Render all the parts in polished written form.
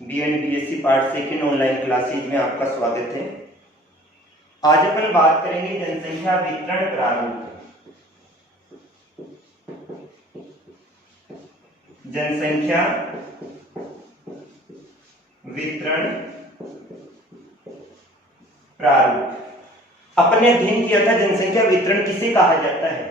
BEd BSc part second online classes में आपका स्वागत है। आज अपन बात करेंगे जनसंख्या वितरण प्रारूप। जनसंख्या वितरण प्रारूप अपन ने अध्ययन किया था जनसंख्या वितरण किसे कहा जाता है।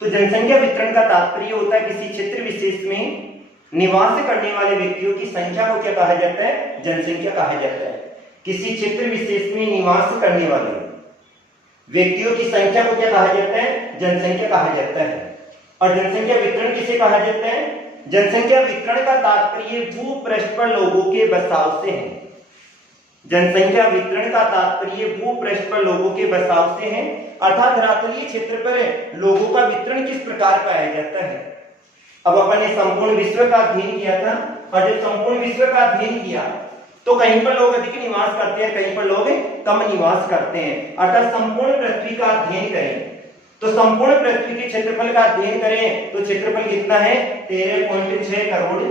तो जनसंख्या वितरण का तात्पर्य होता है किसी क्षेत्र विशेष में निवास करने वाले व्यक्तियों की संख्या को क्या कहा जाता है, जनसंख्या कहा जाता है। किसी क्षेत्र विशेष में निवास करने वाले व्यक्तियों की संख्या को क्या कहा जाता है, जनसंख्या कहा जाता है। और जनसंख्या वितरण किसे कहा जाता है, जनसंख्या वितरण का तात्पर्य भूपृष्ठ पर लोगों के बसाव से है। जनसंख्या वितरण का तात्पर्य भूपृष्ठ पर लोगों के बसाव से है, अर्थात धरातलीय क्षेत्र पर लोगों का वितरण किस प्रकार पाया जाता है। अब अपन ने संपूर्ण विश्व का अध्ययन किया था, और जब संपूर्ण विश्व का अध्ययन किया तो कहीं पर लोग अधिक निवास करते हैं, कहीं पर लोग कम निवास करते हैं। अर्थात संपूर्ण पृथ्वी का अध्ययन करें तो संपूर्ण पृथ्वी के क्षेत्रफल का अध्ययन करें तो क्षेत्रफल कितना है, 13.6 करोड़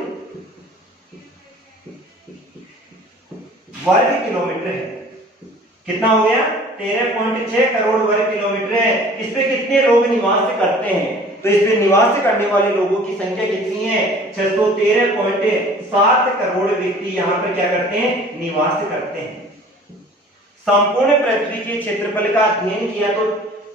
वर्ग किलोमीटर है। कितना हो गया, 13.6 करोड़ वर्ग किलोमीटर है। इस पे कितने लोग निवास करते हैं, तो इसमें निवास करने वाले लोगों की संख्या कितनी है, 613.7 करोड़ व्यक्ति यहाँ पर क्या करते हैं, निवास करते हैं। संपूर्ण पृथ्वी के क्षेत्रफल का अध्ययन किया तो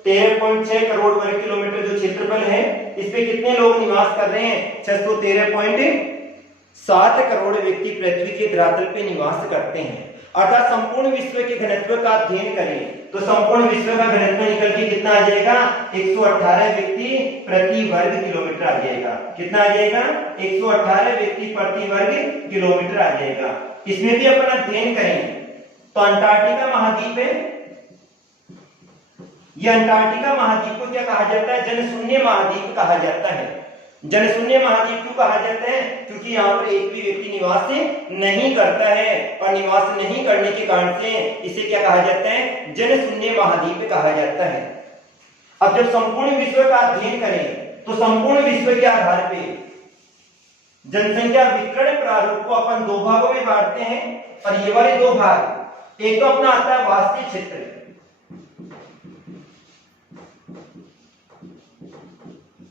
13.6 करोड़ वर्ग किलोमीटर जो क्षेत्रफल है इस पे कितने लोग निवास कर रहे हैं, 613.7 करोड़ व्यक्ति पृथ्वी के धरातल पे निवास करते हैं। अर्थात संपूर्ण विश्व के घनत्व का अध्ययन करें तो संपूर्ण विश्व का घनत्व निकल के कितना आ जाएगा, 118 व्यक्ति प्रति वर्ग किलोमीटर आ जाएगा। कितना आ जाएगा, 118 व्यक्ति प्रति वर्ग किलोमीटर आ जाएगा। इसमें भी अपन अध्ययन करें तो अंटार्कटिका महाद्वीप है, यह अंटार्कटिका महाद्वीप को क्या कहा जाता है, जनशून्य महाद्वीप कहा जाता है। जनशून्य महाद्वीप क्यों कहा जाता है, क्योंकि यहाँ पर एक भी व्यक्ति निवास नहीं करता है, और निवास नहीं करने के कारण से इसे क्या कहा जाता है, जनशून्य महाद्वीप कहा जाता है। अब जब संपूर्ण विश्व का अध्ययन करें तो संपूर्ण विश्व के आधार पे जनसंख्या वितरण प्रारूप को अपन दो भागों में बांटते हैं, और ये वाले दो भाग, एक तो अपना आता है वास्तविक क्षेत्र,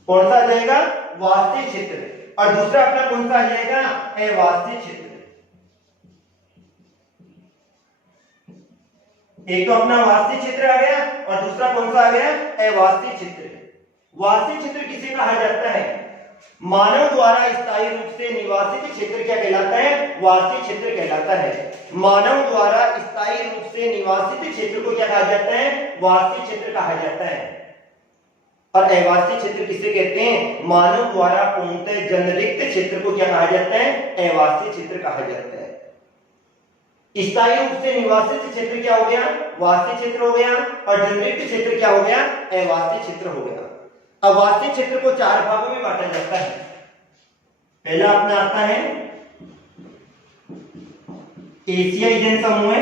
कौन सा आ जाएगा, वास्तविक क्षेत्र, और दूसरा अपना कौन सा आ जाएगा, अवास्तविक क्षेत्र। एक तो अपना वास्तविक क्षेत्र आ गया और दूसरा कौन सा आ गया, अवास्तविक क्षेत्र। वास्तविक क्षेत्र किसे कहा जाता है, मानव द्वारा स्थायी रूप से निवासित क्षेत्र क्या कहलाता है, वास्तविक क्षेत्र कहलाता है। मानव द्वारा स्थायी रूप से निवासित क्षेत्र को क्या कहा जाता है, वास्तविक क्षेत्र कहा जाता है। और अवास्तविक क्षेत्र किसे कहते हैं, मानव द्वारा पूर्णतः जनरिक्त क्षेत्र को क्या कहा जाता है, अवास्तविक क्षेत्र कहा जाता है। स्थायी रूप से निवासित क्षेत्र क्या हो गया, वास्तविक क्षेत्र हो गया, और जनरिक्त क्षेत्र क्या हो गया, अवास्तविक क्षेत्र हो गया। अब वास्तविक क्षेत्र को चार भागों में बांटा जाता है। पहला अपना आता है एशियाई जनसमूह,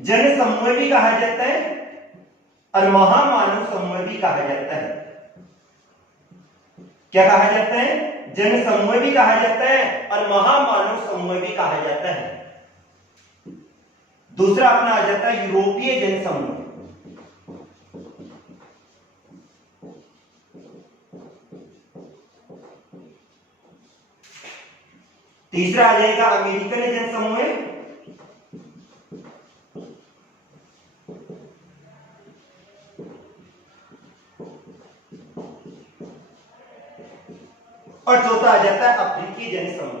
जन समूह भी कहा जाता है, और महामानव समूह भी कहा जाता है। क्या कहा जाता है, जन समूह भी कहा जाता है और महामानव समूह भी कहा जाता है। दूसरा अपना आ जाता है यूरोपीय जन समूह। तीसरा आ जाएगा अमेरिकन जन समूह, और चौथा आ जाता है अफ्रीकी जनसमूह।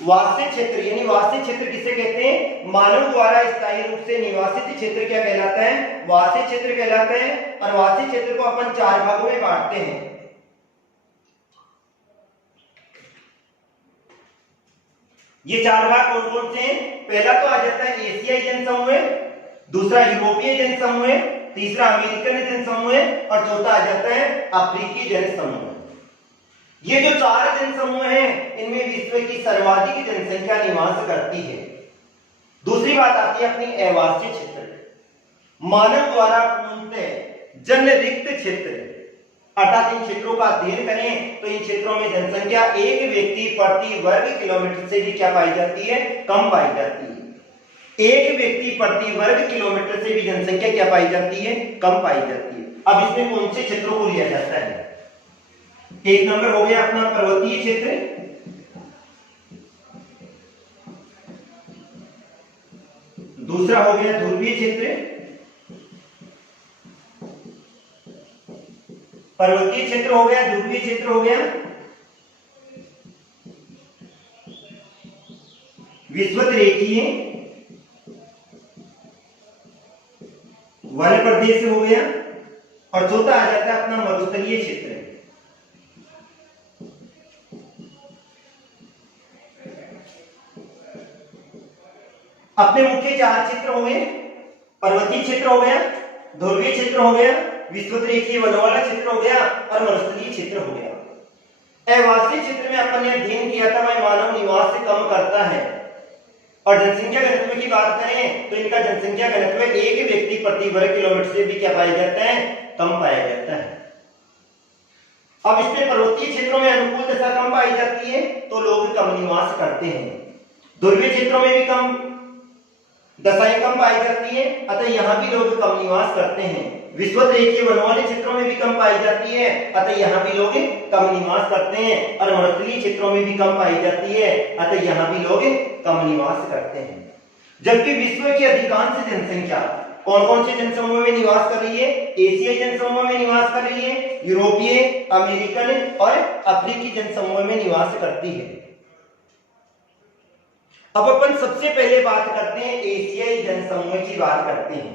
वास्तविक क्षेत्र यानी वास्तविक क्षेत्र किसे कहते हैं, मानव द्वारा स्थायी रूप से निवासित क्षेत्र क्या कहलाता है, वास्तविक क्षेत्र कहलाता है। और वास्तविक क्षेत्र को अपन चार भागों में बांटते हैं। ये चार भाग कौन कौन से हैं, पहला तो आ जाता है एशियाई जनसमूह, दूसरा यूरोपीय जनसमूह, तीसरा अमेरिकन जनसमूह, और चौथा आ जाता है अफ्रीकी जनसमूह। ये जो चार जनसमूह हैं इनमें विश्व की सर्वाधिक जनसंख्या निवास करती है। दूसरी बात आती है अपनी अवास्तविक क्षेत्र, मानव द्वारा पूर्णतः जनरिक्त क्षेत्र। अर्थात इन क्षेत्रों का अध्ययन करें तो इन क्षेत्रों में जनसंख्या एक व्यक्ति प्रति वर्ग किलोमीटर से भी क्या पाई जाती है, कम पाई जाती है। एक व्यक्ति प्रति वर्ग किलोमीटर से भी जनसंख्या क्या पाई जाती है, कम पाई जाती है। अब इसमें कौन से क्षेत्रों को लिया जाता है? एक नंबर हो गया अपना पर्वतीय क्षेत्र, दूसरा हो गया ध्रुवीय क्षेत्र, पर्वतीय क्षेत्र हो गया, ध्रुवीय क्षेत्र हो गया, विषुवत रेखीय वन प्रदेश हो गया, और चौथा आ जाता है अपना मरुस्थलीय क्षेत्र। अपने मुख्य चार क्षेत्र हो गए, पर्वतीय क्षेत्र हो गया, ध्रुवीय क्षेत्र हो गया, विषुवत रेखीय वन वाला क्षेत्र हो गया, और मरुस्थलीय क्षेत्र हो गया। अवासीय क्षेत्र में अपन ने अध्ययन किया था वह मानव निवास से कम करता है, और जनसंख्या घनत्व की बात करें तो इनका जनसंख्या घनत्व एक व्यक्ति प्रति वर्ग किलोमीटर से भी क्या पाया जाता है, कम पाया जाता है। अब इसमें पर्वतीय क्षेत्रों में अनुकूल दशा कम पाई जाती है तो लोग कम निवास करते हैं, ध्रुवीय क्षेत्रों में भी कम दशाएं कम पाई जाती है, अतः यहाँ भी लोग कम निवास करते हैं। विषुवत रेखीय वन वाले क्षेत्रों में भी कम पाई जाती है, अतः यहाँ भी लोग कम निवास करते हैं, और मरुस्थलीय क्षेत्रों में भी कम पाई जाती है, अतः यहाँ भी लोग कम निवास करते हैं। जबकि विश्व की अधिकांश जनसंख्या कौन कौन से जनसमूह में निवास कर रही है? एशियाई जनसमूह में निवास कर रही है, यूरोपीय, अमेरिकन और अफ्रीकी जनसमूह में निवास करती है। अब अपन सबसे पहले बात करते हैं एशियाई जनसमूह की बात करते हैं।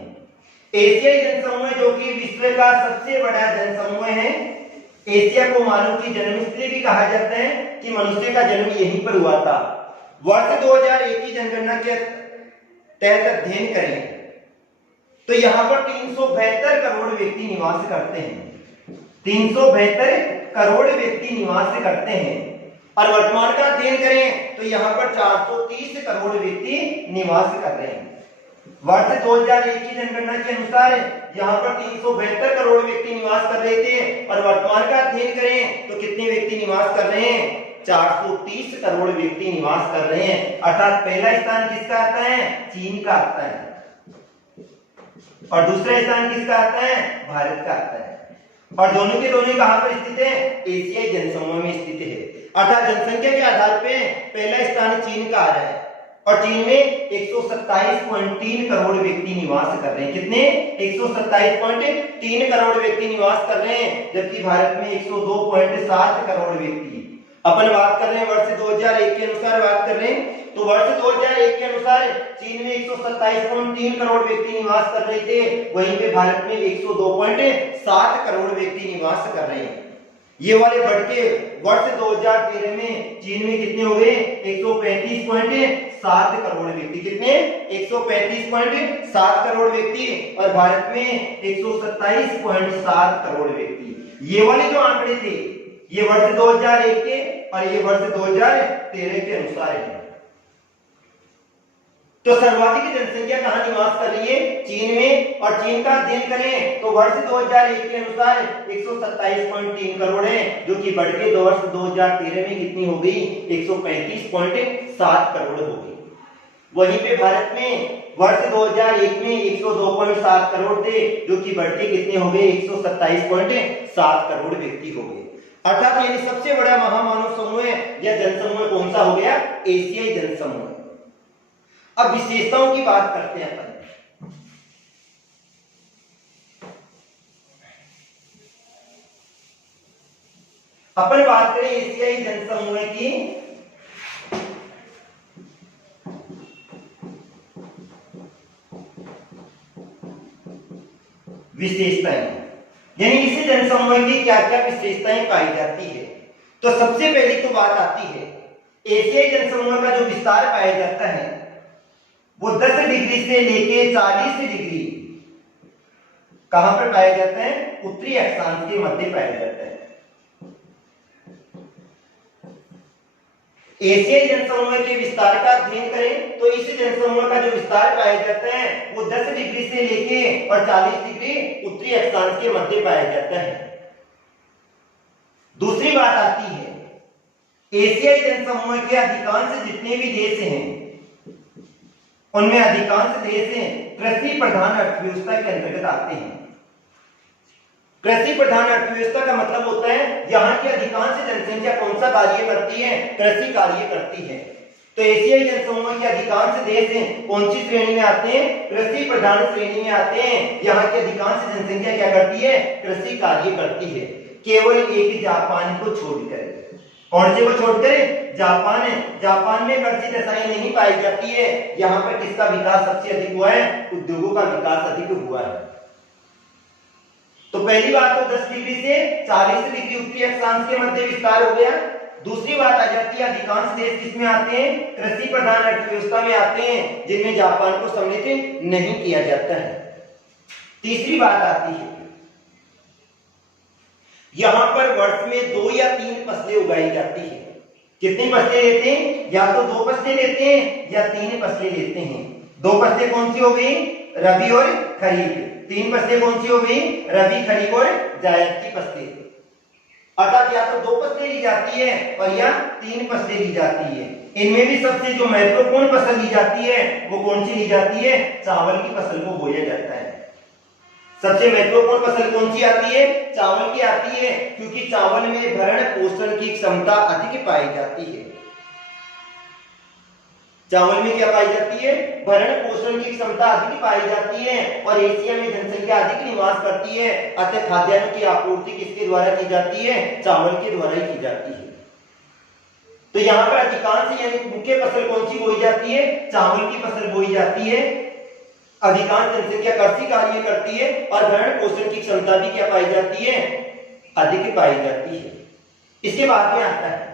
एशियाई जनसमूह जो कि विश्व का सबसे बड़ा जनसमूह है। एशिया को मानव की जन्मस्थली भी कहा जाता है कि मनुष्य का जन्म यहीं पर हुआ था। वर्ष 2001 की जनगणना के तहत अध्ययन करें तो यहाँ पर 372 करोड़ व्यक्ति निवास करते हैं। 372 करोड़ व्यक्ति निवास करते हैं, और वर्तमान का अध्ययन करें तो यहाँ पर 430 करोड़ व्यक्ति निवास कर रहे हैं। वर्ष 2001 की जनगणना के अनुसार यहाँ पर 372 करोड़ व्यक्ति निवास कर रहे थे, और वर्तमान का अध्ययन करें तो कितने व्यक्ति निवास कर रहे हैं? 430 करोड़ व्यक्ति निवास कर रहे हैं। अर्थात पहला स्थान किसका आता है? चीन का आता है, और दूसरा स्थान किसका आता है? भारत का आता है। और दोनों के दोनों कहां पर स्थित है? एशियाई जनसमूह में स्थित है। अर्थात जनसंख्या के आधार पे पहला स्थान चीन का आ रहा है, और चीन में 127.3 करोड़ व्यक्ति निवास कर रहे हैं। कितने? 127.3 करोड़ व्यक्ति निवास कर रहे हैं, जबकि भारत में 102.7 करोड़ व्यक्ति। अपन बात कर रहे हैं वर्ष 2001 के अनुसार बात कर रहे हैं, तो वर्ष 2001 के अनुसार चीन में 127.3 करोड़ व्यक्ति निवास कर रहे थे, वहीं पे भारत में 102.7 करोड़ व्यक्ति निवास कर रहे हैं। ये वाले बढ़ के वर्ष 2013 में चीन में कितने हो गए? 135.7 करोड़ व्यक्ति। कितने? 135.7 करोड़ व्यक्ति, और भारत में 127.7 करोड़ व्यक्ति। ये वाले जो आंकड़े थे ये वर्ष 2001 के और ये वर्ष 2013 के अनुसार है। तो सर्वाधिक जनसंख्या कहां निवास कर रही है? चीन में, और चीन का अध्ययन करें तो वर्ष 2001 के अनुसार 127.3 करोड़ है, जो कि बढ़ के वर्ष 2013 में कितनी हो गई? 135.7 करोड़ हो गई। वहीं पे भारत में वर्ष 2001 में 102.7 करोड़ थे, जो कि बढ़ के कितने हो गए? 127.7 करोड़ व्यक्ति हो गए। अर्थात यानी सबसे बड़ा महामानव समूह या जनसमूह कौन सा हो गया? एशियाई जनसमूह। अब विशेषताओं की बात करते हैं अपन बात करें एशियाई जनसमूह की विशेषताएं, यानी इस जनसमूह की क्या क्या विशेषताएं पाई जाती है। तो सबसे पहली तो बात आती है एशियाई जनसमूह का जो विस्तार पाया जाता है वो 10 डिग्री से लेके 40 डिग्री कहां पर पाया जाता है? उत्तरी अक्षांश के मध्य पाया जाता है। एशियाई जनसमूह के विस्तार का अध्ययन करें तो इस जनसमूह का जो विस्तार पाया जाता है वो 10 डिग्री से लेके और 40 डिग्री उत्तरी अक्षांश के मध्य पाया जाता है। दूसरी बात आती है एशियाई जनसमूह के अधिकांश जितने भी देश हैं उनमें अधिकांश देश कृषि प्रधान अर्थव्यवस्था के अंतर्गत आते हैं। कृषि प्रधान अर्थव्यवस्था का मतलब होता है यहाँ की अधिकांश जनसंख्या कौन सा कार्य करती है? कृषि कार्य करती है। तो एशियाई जनसमूह के अधिकांश देश कौन सी श्रेणी में आते हैं? कृषि प्रधान श्रेणी में आते हैं। यहाँ की अधिकांश जनसंख्या क्या करती है? कृषि कार्य करती है, केवल एक जापान को छोड़कर। कौन से को छोड़कर? जापान है। जापान में कृषि दशाएं नहीं पाई जाती है। यहाँ पर किसका विकास सबसे अधिक हुआ है? उद्योगों का विकास अधिक हुआ है। तो पहली बात तो 10 डिग्री से 40 डिग्री उत्तरी अक्षांश के मध्य विस्तार हो गया। दूसरी बात आ जाती है अधिकांश देश किसमें आते हैं? कृषि प्रधान अर्थव्यवस्था में आते हैं, जिनमें जापान को सम्मिलित नहीं किया जाता है। तीसरी बात आती है यहां पर वर्ष में 2 या 3 फसलें उगाई जाती है। कितनी फसलें लेते हैं? या तो 2 फसलें लेते हैं या 3 फसलें लेते हैं। 2 फसलें कौन सी हो गई? रबी और खरीफ। 3 फसलें कौन सी हो गई? रबी, खरीफ और जायद की फसलें। अर्थात या तो 2 फसलें ली जाती है और या 3 फसलें ली जाती है। इनमें भी सबसे जो महत्वपूर्ण फसल ली जाती है वो कौन सी ली जाती है? चावल की फसल को बोया जाता है। सबसे महत्वपूर्ण फसल कौन सी आती है? चावल की आती है, क्योंकि चावल में भरण पोषण की क्षमता अधिक पाई जाती है। चावल में क्या पाई जाती है? भरण पोषण की क्षमता अधिक पाई जाती है और एशिया में जनसंख्या अधिक निवास करती है। अतः खाद्यान्न की आपूर्ति किसके द्वारा की जाती है? चावल के द्वारा ही की जाती है। तो यहाँ पर अधिकांश यानी मुख्य फसल कौन सी बोई जाती है? चावल की फसल बोई जाती है। अधिकांश जनसंख्या कृषि कार्य करती है और भरण पोषण की क्षमता भी क्या पाई जाती है? अधिक पाई जाती है। इसके बाद में आता है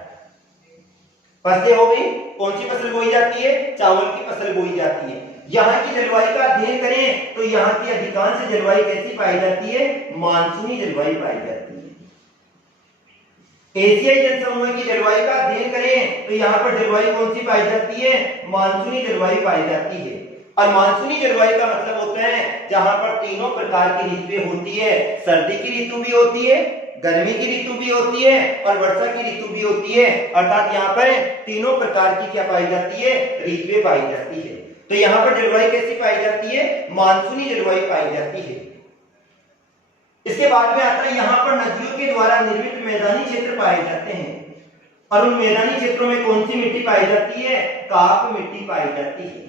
फसलें हो गई। कौन सी फसल बोई जाती है? चावल की फसल बोई जाती है। यहाँ की जलवायु का अध्ययन करें तो यहाँ की अधिकांश जलवायु कैसी पाई जाती है? मानसूनी जलवायु पाई जाती है। एशियाई जनसमूह की जलवायु का अध्ययन करें तो यहाँ पर जलवायु कौन सी पाई जाती है? मानसूनी जलवायु पाई जाती है। और मानसूनी जलवायु का मतलब होता है जहां पर तीनों प्रकार की ऋतुएं होती है। सर्दी की ऋतु भी होती है, गर्मी की ऋतु भी होती है और वर्षा की ऋतु भी होती है। अर्थात यहाँ पर तीनों प्रकार की क्या पाई जाती है? ऋतुएं पाई जाती है। तो यहाँ पर जलवायु कैसी पाई जाती है? मानसूनी जलवायु पाई जाती है। इसके बाद में आता है यहाँ पर नदियों के द्वारा निर्मित मैदानी क्षेत्र पाए जाते हैं और उन मैदानी क्षेत्रों में कौन सी मिट्टी पाई जाती है? काप मिट्टी पाई जाती है।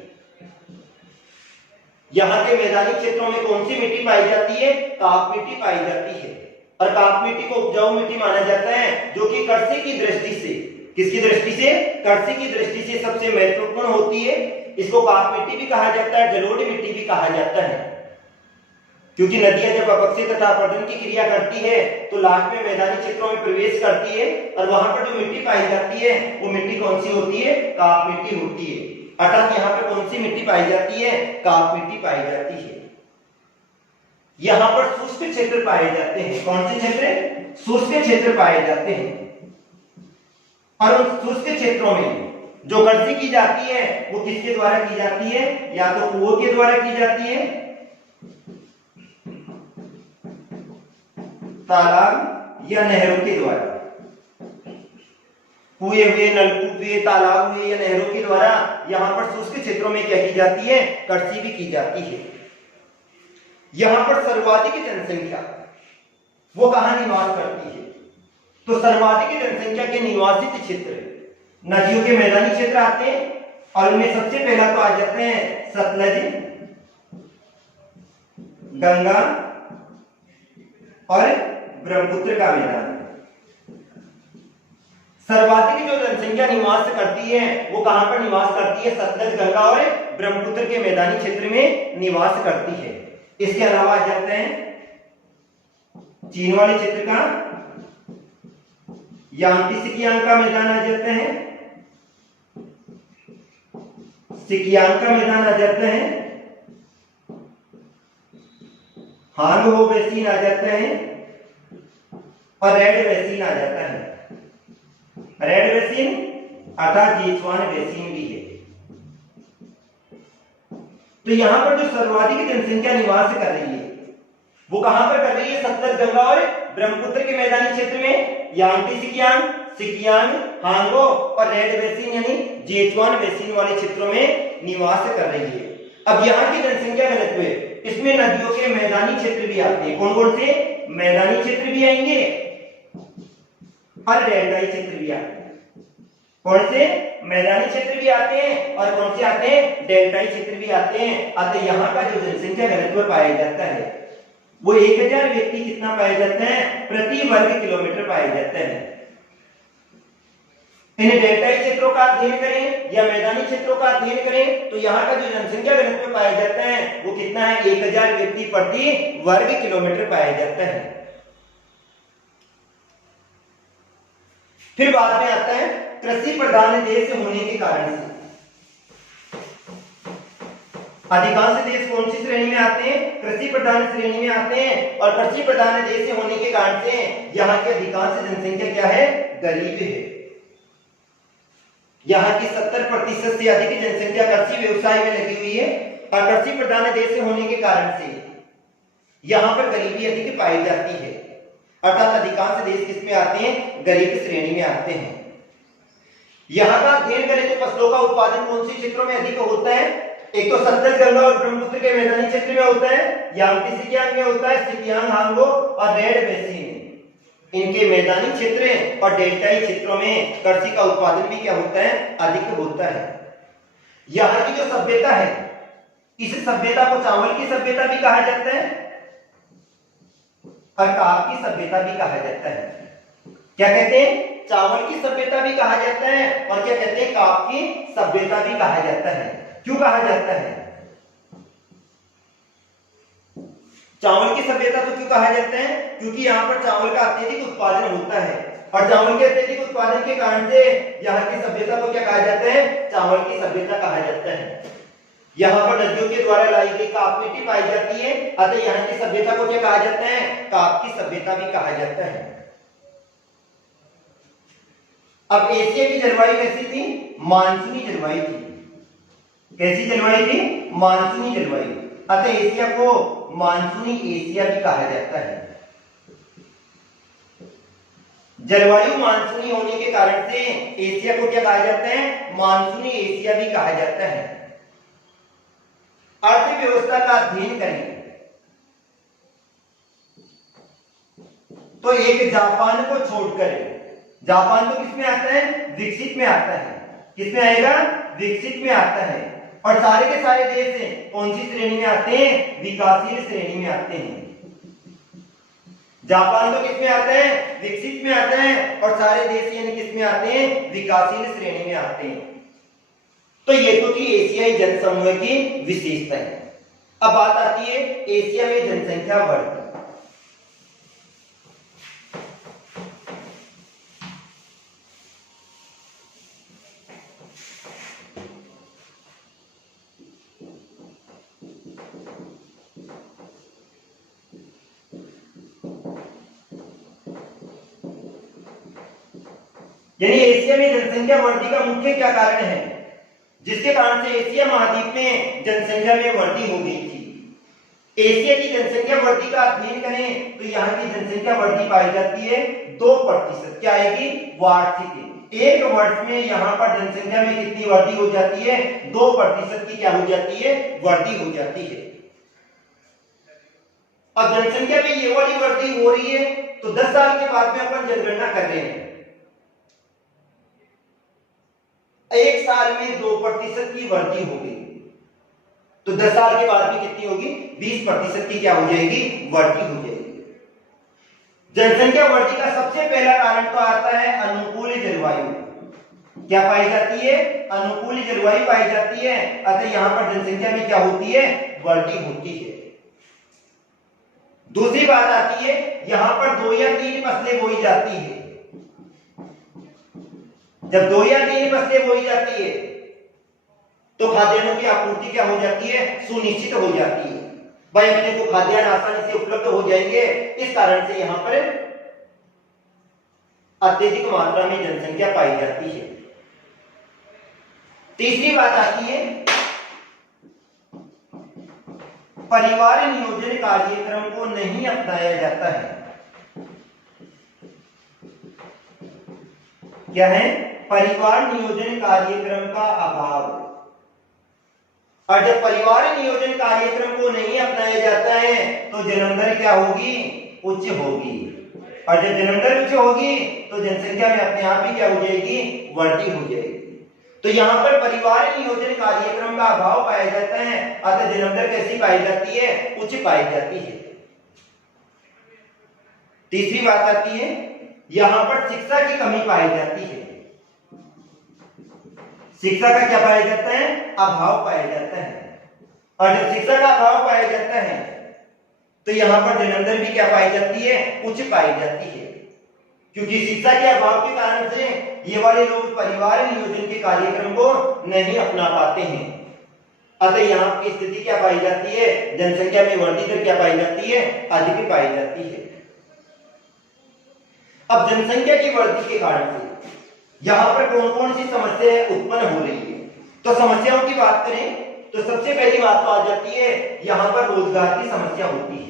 यहाँ के मैदानी क्षेत्रों में कौन सी मिट्टी पाई जाती है? काप मिट्टी पाई जाती है। और काप मिट्टी को उपजाऊ मिट्टी माना जाता है, जो कि कृषि की दृष्टि से, किसकी दृष्टि से? कृषि की दृष्टि से सबसे महत्वपूर्ण होती है। इसको काप मिट्टी भी कहा जाता है, जलोढ़ मिट्टी भी कहा जाता है, क्योंकि नदियां जब अपक्षय तथा अपरदन की क्रिया करती है तो लास्ट में मैदानी क्षेत्रों में प्रवेश करती है और वहां पर जो मिट्टी पाई जाती है वो मिट्टी कौन सी होती है? काप मिट्टी होती है। अर्थात यहाँ पर कौन सी मिट्टी पाई जाती है? काप मिट्टी पाई जाती है। यहाँ पर शुष्क क्षेत्र पाए जाते हैं। कौन से क्षेत्र? शुष्क क्षेत्र पाए जाते हैं। और उन शुष्क क्षेत्रों में जो कृषि की जाती है वो किसके द्वारा की जाती है? या तो कुओं के द्वारा की जाती है, तालाब या नहरों के द्वारा। कुएं हुए, नलकूप हुए, तालाब हुए या नहरों के द्वारा यहाँ पर शुष्क क्षेत्रों में क्या की जाती है? कृषि भी की जाती है। यहाँ पर सर्वाधिक जनसंख्या वो कहाँ निवास करती है? तो सर्वाधिक जनसंख्या के निवासित क्षेत्र नदियों के मैदानी क्षेत्र आते हैं और उनमें सबसे पहला तो आ जाते हैं सतलज, गंगा और ब्रह्मपुत्र का मैदान। सर्वाधिक जो जनसंख्या निवास करती है वो कहां पर निवास करती है? सतलज, गंगा और ब्रह्मपुत्र के मैदानी क्षेत्र में निवास करती है। इसके अलावा आ जाते हैं चीन वाले क्षेत्र का, यांती सिकियांग का मैदान आ जाते हैं, सिकियांग का मैदान आ जाते हैं, हांग हो बेसिन आ जाते हैं और रेड बेसिन आ जाता है। रेड बेसिन अर्थात जीचुआन बेसिन भी है। तो यहां पर जो सर्वाधिक जनसंख्या निवास कर रही है वो कहां पर कर रही है? सतलज, गंगा और ब्रह्मपुत्र के मैदानी क्षेत्र में यांगटी सिकियांग, सिकियांग, हांगो और रेड बेसिन यानी जेचुआन बेसिन वाले क्षेत्रों में निवास कर रही है। अब यहाँ की जनसंख्या घनत्व, इसमें नदियों के मैदानी क्षेत्र भी आते हैं। कौन कौन से? मैदानी क्षेत्र भी आएंगे और डेल्टाई क्षेत्र भी आते हैं। कौन से? मैदानी क्षेत्र भी आते हैं और कौन से आते हैं? डेल्टाई क्षेत्र भी आते हैं। अतः यहाँ का जो जनसंख्या घनत्व पाया जाता है वो 1000 व्यक्ति कितना पाया जाता है? प्रति वर्ग किलोमीटर पाया जाता है। इन डेल्टाई क्षेत्रों का अध्ययन करें या मैदानी क्षेत्रों का अध्ययन करें तो यहाँ का जो जनसंख्या घनत्व पाया जाता है वो कितना है? 1000 व्यक्ति प्रति वर्ग किलोमीटर पाया जाता है। फिर बाद में आता है कृषि प्रधान देश होने के कारण से। अधिकांश देश कौन सी श्रेणी में आते हैं? कृषि प्रधान श्रेणी में आते हैं। और कृषि प्रधान देश होने के कारण से यहाँ की अधिकांश जनसंख्या क्या है? गरीब है। यहाँ की 70% से अधिक जनसंख्या कृषि व्यवसाय में लगी हुई है और कृषि प्रधान देश होने के कारण से यहाँ पर गरीबी अधिक पाई जाती है। अर्थात अधिकांश देश किसमें आते हैं? गरीब श्रेणी में आते हैं। यहाँ का अध्ययन करें तो फसलों का उत्पादन कौन से क्षेत्रों में अधिक होता है? एक तो सतलज, गंगा और ब्रह्मपुत्र के मैदानी क्षेत्र में होता है, यांगटी सिकियांग में होता है, सिकियांग, हांगो और रेड बेसिन इनके मैदानी क्षेत्र और डेल्टाई क्षेत्रों में कृषि का उत्पादन भी क्या होता है? अधिक होता है। यहाँ की जो सभ्यता है इस सभ्यता को चावल की सभ्यता भी कहा जाता है और काप की सभ्यता भी कहा जाता है। क्या कहते हैं? चावल की सभ्यता भी कहा जाता है और क्या कहते हैं? काप की सभ्यता भी कहा जाता है। क्यों कहा जाता है? चावल की सभ्यता तो क्यों कहा जाता है? क्योंकि यहाँ पर चावल का अत्यधिक उत्पादन होता है और चावल के अत्यधिक उत्पादन के कारण से यहाँ की सभ्यता को क्या कहा जाता है? चावल की सभ्यता कहा जाता है। यहाँ पर नदियों के द्वारा लाई गई काप मिट्टी पाई जाती है, अतः यहाँ की सभ्यता को क्या कहा जाता है? काप की सभ्यता भी कहा जाता है। अब एशिया की जलवायु कैसी थी? मानसूनी जलवायु थी। कैसी जलवायु थी? मानसूनी जलवायु। अतः एशिया को मानसूनी एशिया भी कहा जाता है। जलवायु मानसूनी होने के कारण से एशिया को क्या कहा जाता है? मानसूनी एशिया भी कहा जाता है। अर्थव्यवस्था का अध्ययन करें तो एक जापान को छोड़कर, जापान तो किसमें आता है? विकसित में आता है। किसमें आएगा? विकसित में आता है। और सारे के सारे देश कौन सी श्रेणी में आते हैं? विकासशील श्रेणी में आते हैं। जापान तो किसमें आता है? विकसित में आता है और सारे देश यानी किसमें आते हैं? विकासशील श्रेणी में आते हैं। तो ये तो थी एशियाई जनसमूह की विशेषताएं। अब बात आती है एशिया में जनसंख्या बढ़ती। यानी एशिया में जनसंख्या वृद्धि का मुख्य क्या कारण है जिसके कारण से एशिया महाद्वीप में जनसंख्या में वृद्धि हो गई थी? एशिया की जनसंख्या वृद्धि का अध्ययन करें तो यहाँ की जनसंख्या वृद्धि पाई जाती है 2%। क्या आएगी? वार्षिक। एक वर्ष में यहाँ पर जनसंख्या में कितनी वृद्धि हो जाती है? 2% की क्या हो जाती है? वृद्धि हो जाती है। अब जनसंख्या में ये वाली वृद्धि हो रही है तो 10 साल के बाद में अपन जनगणना कर रहे हैं। एक साल में 2% की वृद्धि होगी तो 10 साल के बाद भी कितनी होगी? 20% की क्या हो जाएगी? वृद्धि हो जाएगी। जनसंख्या वृद्धि का सबसे पहला कारण तो आता है अनुकूल जलवायु। क्या पाई जाती है? अनुकूल जलवायु पाई जाती है। अतः यहां पर जनसंख्या में क्या होती है? वृद्धि होती है। दूसरी बात आती है यहां पर 2 या 3 फसलें बोई जाती है। जब 2 या 3 फसलें बोई जाती है तो खाद्यान्नों की आपूर्ति क्या हो जाती है? सुनिश्चित हो जाती है। भाई अपने को खाद्यान्न आसानी से उपलब्ध हो जाएंगे। इस कारण से यहां पर अत्यधिक मात्रा में जनसंख्या पाई जाती है। तीसरी बात आती है परिवार नियोजन कार्यक्रम को नहीं अपनाया जाता है। क्या है? परिवार नियोजन कार्यक्रम का अभाव। और जब परिवार नियोजन कार्यक्रम को नहीं अपनाया जाता है तो जन्म दर क्या होगी? उच्च होगी। और जब जन्म दर उच्च होगी तो जनसंख्या में अपने आप ही क्या हो जाएगी? वृद्धि हो जाएगी। तो यहाँ पर परिवार नियोजन कार्यक्रम का अभाव पाया जाता है, अतः जन्म दर कैसी पाई जाती है? उच्च पाई जाती है। तीसरी बात आती है, यहां पर शिक्षा की कमी पाई जाती है। शिक्षा का क्या पाया जाता है? अभाव पाया जाता है। और जब शिक्षा का अभाव पाया जाता है तो यहां पर जन्म दर भी क्या पाई जाती है? उच्च पाई जाती है। क्योंकि शिक्षा के अभाव के कारण से ये वाले लोग परिवार नियोजन के कार्यक्रम को नहीं अपना पाते हैं, अतः यहाँ की स्थिति क्या पाई जाती है? जनसंख्या में वृद्धि दर क्या पाई जाती है? अधिक पाई जाती है। अब जनसंख्या की वृद्धि के कारण से यहाँ पर कौन कौन सी समस्याएं उत्पन्न हो रही है? तो समस्याओं की बात करें तो सबसे पहली बात तो आ जाती है, यहाँ पर रोजगार की समस्या होती है।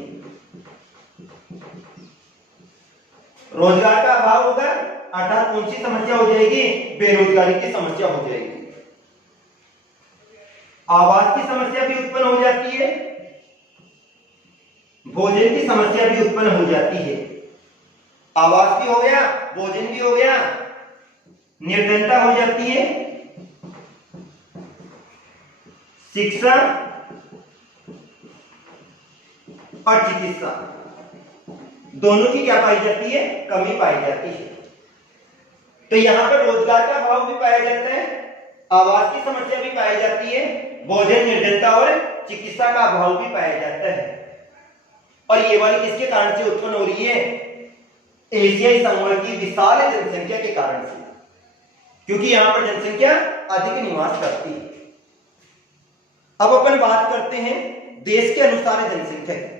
रोजगार का अभाव होगा, अर्थात कौन सी समस्या हो जाएगी? बेरोजगारी की समस्या हो जाएगी। आवास की समस्या भी उत्पन्न हो जाती है, भोजन की समस्या भी उत्पन्न हो जाती है। आवास भी हो गया, भोजन भी हो गया, निर्धनता हो जाती है, शिक्षा और चिकित्सा दोनों की क्या पाई जाती है? कमी पाई जाती है। तो यहां पर रोजगार का अभाव भी पाया जाता है, आवास की समस्या भी पाई जाती है, भोजन, निर्धनता और चिकित्सा का अभाव भी पाया जाता है। और ये वाली किसके कारण से उत्पन्न हो रही है? एशियाई संवर्ग की विशाल जनसंख्या के कारण से, क्योंकि यहां पर जनसंख्या अधिक निवास करती है। अब अपन बात करते हैं देश के अनुसार जनसंख्या की।